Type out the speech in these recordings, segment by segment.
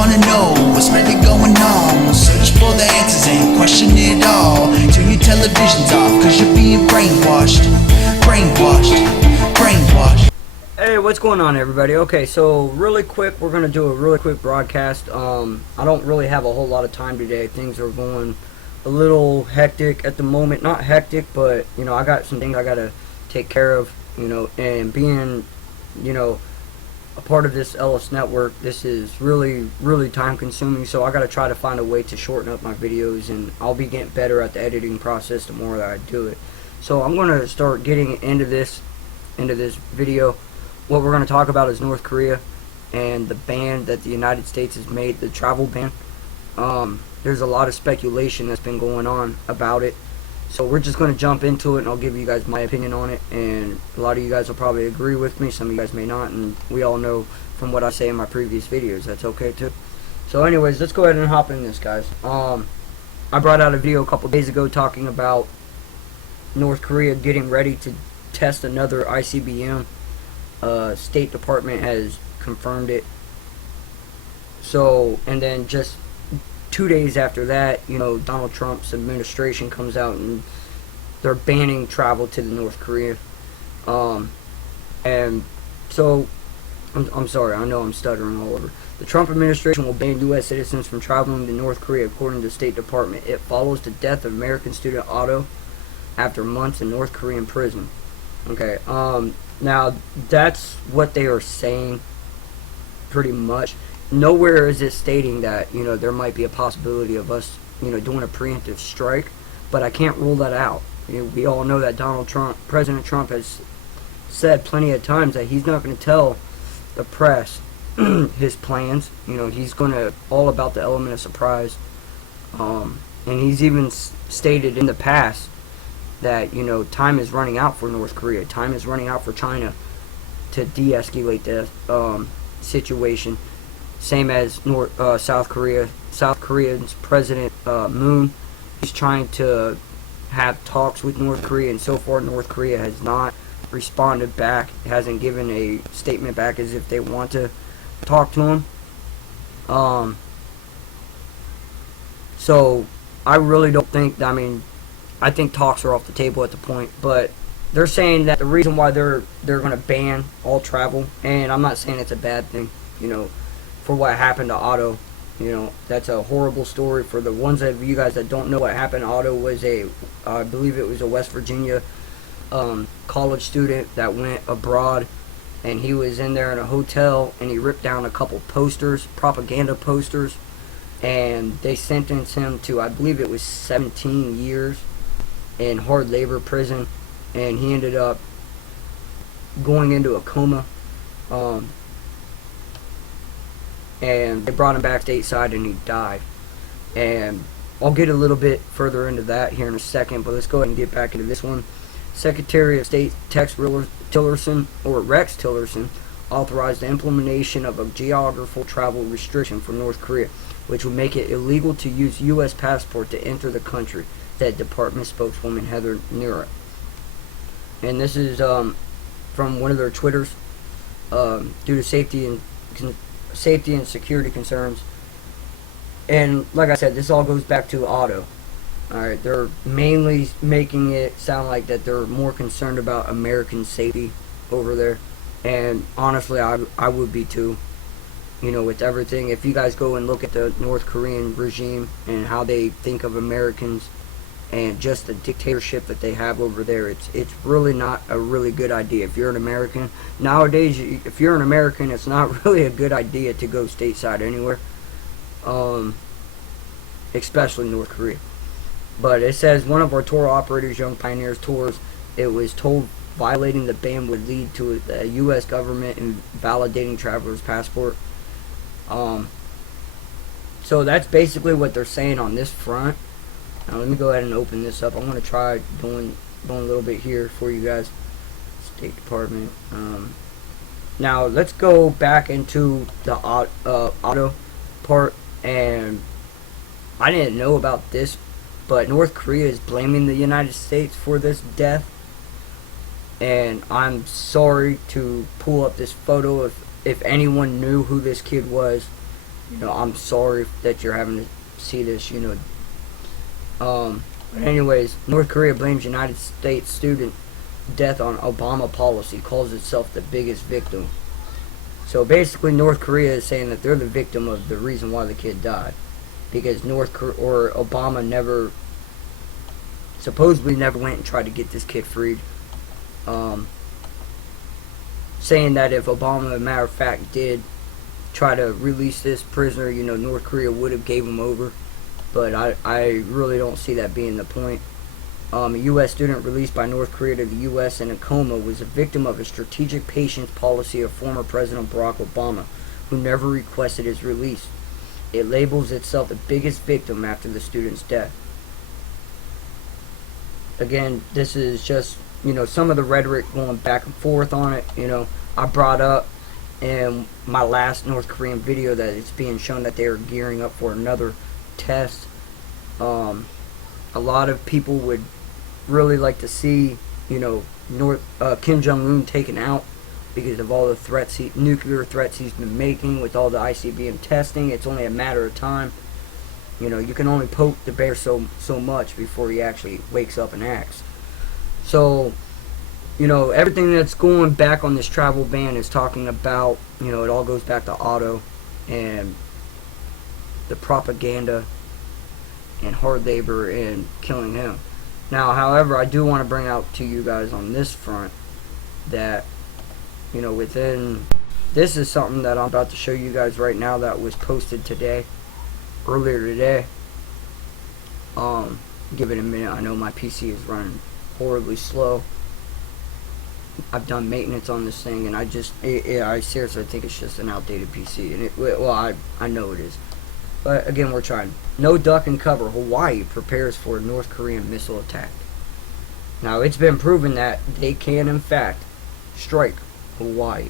wanna know what's really going on. Search for the answers and question it all. Turn your televisions off, cause you're being brainwashed. Brainwashed. Hey, what's going on, everybody? Okay, so really quick, we're going to do a really quick broadcast. I don't really have a whole lot of time today. Things are going a little hectic at the moment. Not hectic, but, you know, I got some things I got to take care of, you know, and being, you know, a part of this LS network, this is really time consuming, so I got to try to find a way to shorten up my videos, and I'll be getting better at the editing process the more that I do it. So I'm going to start getting into this video. What we're going to talk about is North Korea and the ban that the United States has made, the travel ban. There's a lot of speculation that's been going on about it. So we're just going to jump into it, and I'll give you guys my opinion on it. And a lot of you guys will probably agree with me. Some of you guys may not. And we all know from what I say in my previous videos, that's okay too. So anyways, let's go ahead and hop in this, guys. I brought out a video a couple days ago talking about North Korea getting ready to test another ICBM. State Department has confirmed it. So, and then just 2 days after that, you know, Donald Trump's administration comes out and they're banning travel to the North Korea. And so, I'm sorry, I know I'm stuttering all over. The Trump administration will ban U.S. citizens from traveling to North Korea, according to the State Department. It follows the death of American student Otto after months in North Korean prison. Okay, now that's what they are saying, pretty much. Nowhere is it stating that, you know, there might be a possibility of us, you know, doing a preemptive strike, but I can't rule that out. You know, we all know that President Trump has said plenty of times that he's not going to tell the press his plans. You know, he's going to all about the element of surprise. And he's even stated in the past that, you know, time is running out for North Korea. Time is running out for China to de-escalate the situation. Same as South Korea. South Korea's President Moon, he's trying to have talks with North Korea, and so far North Korea has not responded back, hasn't given a statement back as if they want to talk to him. So I really don't think, I mean, I think talks are off the table at the point, but they're saying that the reason why they're going to ban all travel, and I'm not saying it's a bad thing, you know, for what happened to Otto. You know, that's a horrible story. For the ones of you guys that don't know what happened, Otto was I believe it was a West Virginia college student that went abroad, and he was in there in a hotel, and he ripped down a couple posters, propaganda posters, and they sentenced him to, I believe it was 17 years in hard labor prison, and he ended up going into a coma, and they brought him back stateside and he died. And I'll get a little bit further into that here in a second, but let's go ahead and get back into this one. Secretary of State Rex Tillerson authorized the implementation of a geographical travel restriction for North Korea, which would make it illegal to use U.S. passport to enter the country, said Department spokeswoman Heather Nauert. And this is from one of their Twitters. Due to safety and security concerns. And like I said, this all goes back to Otto. Alright, they're mainly making it sound like that they're more concerned about American safety over there. And honestly, I would be too. You know, with everything, if you guys go and look at the North Korean regime and how they think of Americans and just the dictatorship that they have over there, it's really not a really good idea. If you're an American nowadays, if you're an American, it's not really a good idea to go stateside anywhere, especially North Korea. But it says one of our tour operators, Young Pioneers Tours, it was told violating the ban would lead to the U.S. government invalidating travelers' passport. So that's basically what they're saying on this front. Now let me go ahead and open this up. I'm going to try doing a little bit here for you guys. State Department. Now let's go back into the Otto part. And I didn't know about this, but North Korea is blaming the United States for this death. And I'm sorry to pull up this photo. If anyone knew who this kid was, I'm sorry that you're having to see this, but anyways, North Korea blames United States student death on Obama policy, calls itself the biggest victim. So basically, North Korea is saying that they're the victim of the reason why the kid died, because Obama supposedly never went and tried to get this kid freed. Saying that if Obama, as a matter of fact, did try to release this prisoner, North Korea would have gave him over. But I really don't see that being the point. A U.S. student released by North Korea to the U.S. in a coma was a victim of a strategic patience policy of former President Barack Obama, who never requested his release. It labels itself the biggest victim after the student's death. Again, this is just, some of the rhetoric going back and forth on it. I brought up in my last North Korean video that it's being shown that they are gearing up for another test. A lot of people would really like to see, Kim Jong-un taken out because of all the nuclear threats he's been making with all the ICBM testing. It's only a matter of time. You can only poke the bear so much before he actually wakes up and acts. So, everything that's going back on this travel ban is talking about, it all goes back to Otto and the propaganda and hard labor and killing him. Now, however, I do want to bring out to you guys on this front that, this is something that I'm about to show you guys right now that was posted earlier today. Give it a minute. I know my PC is running horribly slow. I've done maintenance on this thing, and I seriously think it's just an outdated PC, and I know it is. But again, we're trying. No duck and cover. Hawaii prepares for a North Korean missile attack. Now, it's been proven that they can, in fact, strike Hawaii.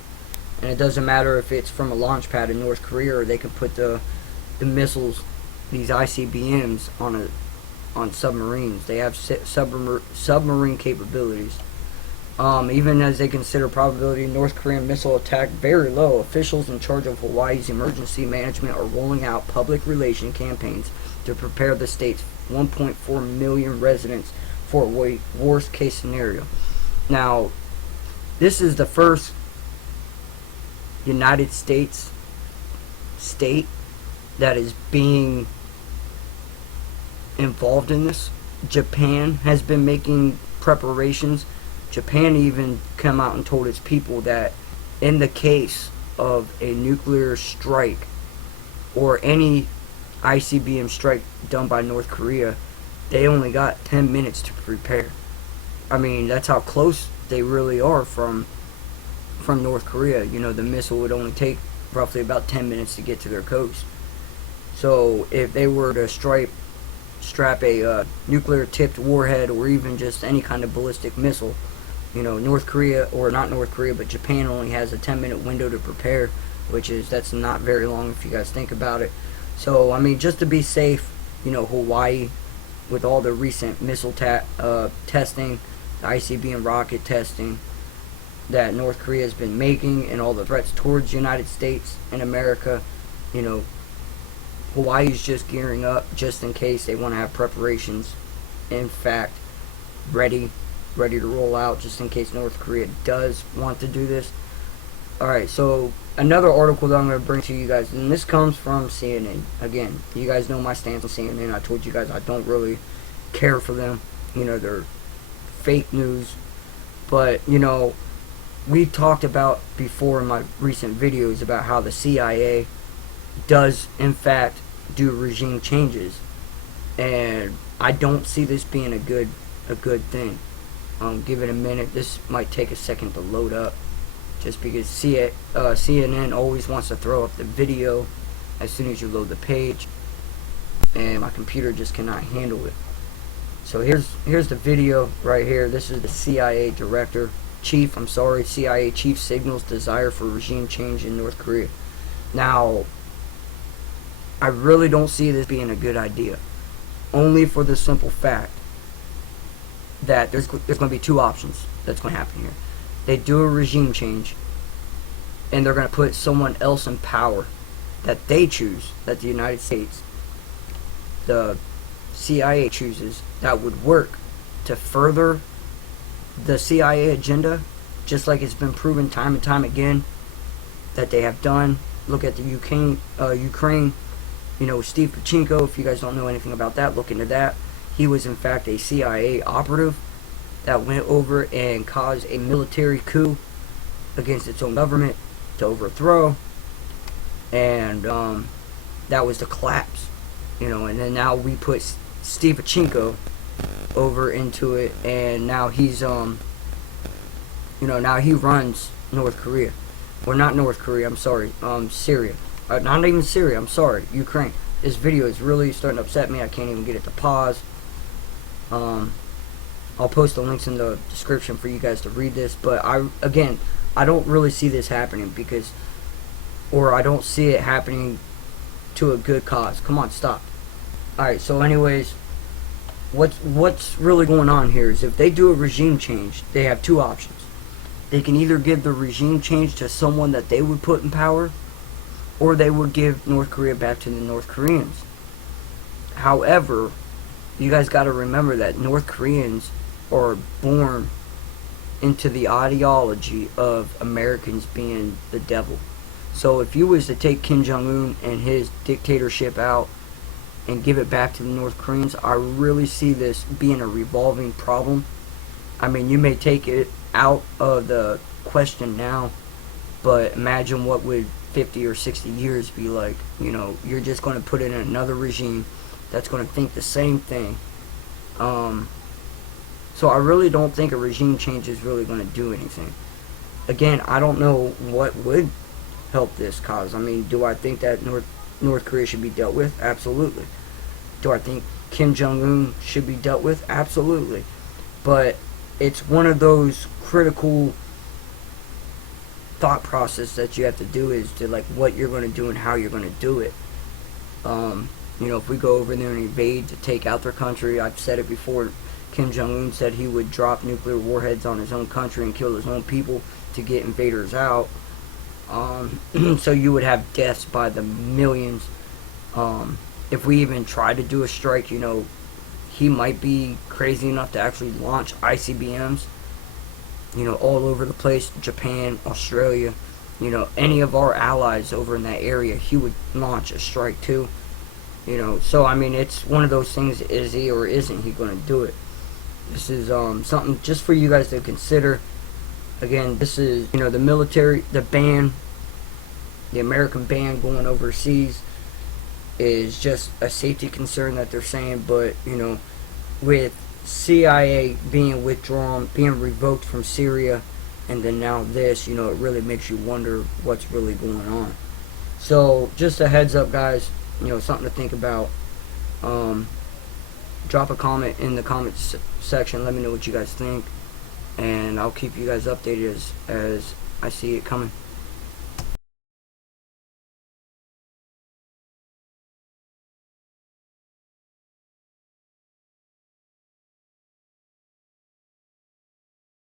And it doesn't matter if it's from a launch pad in North Korea, or they can put the missiles, these ICBMs, on submarines. They have submarine capabilities. Even as they consider probability of North Korean missile attack very low, officials in charge of Hawaii's emergency management are rolling out public relation campaigns to prepare the state's 1.4 million residents for a worst case scenario. Now, this is the first United States state that is being involved in this. Japan has been making preparations. Japan even come out and told its people that in the case of a nuclear strike or any ICBM strike done by North Korea, they only got 10 minutes to prepare. I mean, that's how close they really are from North Korea. The missile would only take roughly about 10 minutes to get to their coast. So if they were to strap a nuclear tipped warhead, or even just any kind of ballistic missile, North Korea, or not North Korea, but Japan only has a 10-minute window to prepare, that's not very long if you guys think about it. So, I mean, just to be safe, Hawaii, with all the recent missile testing, the ICBM rocket testing that North Korea has been making, and all the threats towards the United States and America, Hawaii's just gearing up just in case they want to have preparations, in fact, ready to roll out just in case North Korea does want to do this. Alright, so another article that I'm going to bring to you guys, and this comes from CNN. Again, you guys know my stance on CNN. I told you guys I don't really care for them. They're fake news. But, we talked about before in my recent videos about how the CIA does, in fact, do regime changes. And I don't see this being a good thing. Give it a minute. This might take a second to load up, just because CNN always wants to throw up the video as soon as you load the page, and my computer just cannot handle it. So here's the video right here. This is the CIA CIA chief signals desire for regime change in North Korea. Now, I really don't see this being a good idea, only for the simple fact that there's going to be two options that's going to happen here. They do a regime change, and they're going to put someone else in power, that they choose, that the United States, the CIA chooses, that would work to further the CIA agenda, just like it's been proven time and time again that they have done. Look at the Ukraine, Steve Pachinko. If you guys don't know anything about that, look into that. He was in fact a CIA operative that went over and caused a military coup against its own government to overthrow, and that was the collapse, and then now we put Steve Pachinko over into it, and now he's now he runs North Korea, or not North Korea, I'm sorry, Syria, not even Syria, I'm sorry, Ukraine. This video is really starting to upset me. I can't even get it to pause. I'll post the links in the description for you guys to read this, but I don't really see this happening, or I don't see it happening to a good cause. Come on, stop. Alright, so anyways, what's really going on here is if they do a regime change, they have two options. They can either give the regime change to someone that they would put in power, or they would give North Korea back to the North Koreans. However, you guys got to remember that North Koreans are born into the ideology of Americans being the devil. So if you was to take Kim Jong-un and his dictatorship out and give it back to the North Koreans, I really see this being a revolving problem. I mean, you may take it out of the question now, but imagine what would 50 or 60 years be like. You're just going to put in another regime that's going to think the same thing. So I really don't think a regime change is really going to do anything. Again, I don't know what would help this cause. I mean, do I think that North Korea should be dealt with? Absolutely. Do I think Kim Jong-un should be dealt with? Absolutely. But it's one of those critical thought process that you have to do, is to like what you're going to do and how you're going to do it. If we go over there and invade to take out their country, I've said it before, Kim Jong-un said he would drop nuclear warheads on his own country and kill his own people to get invaders out. So you would have deaths by the millions. If we even try to do a strike, he might be crazy enough to actually launch ICBMs, all over the place, Japan, Australia, any of our allies over in that area, he would launch a strike too. So I mean, it's one of those things, is he or isn't he going to do it? This is something just for you guys to consider. Again, this is, the military, the ban, the American ban going overseas is just a safety concern that they're saying, but, with CIA being withdrawn, being revoked from Syria, and then now this, it really makes you wonder what's really going on. So, just a heads up, guys, something to think about. Drop a comment in the comments section, let me know what you guys think, and I'll keep you guys updated as I see it coming.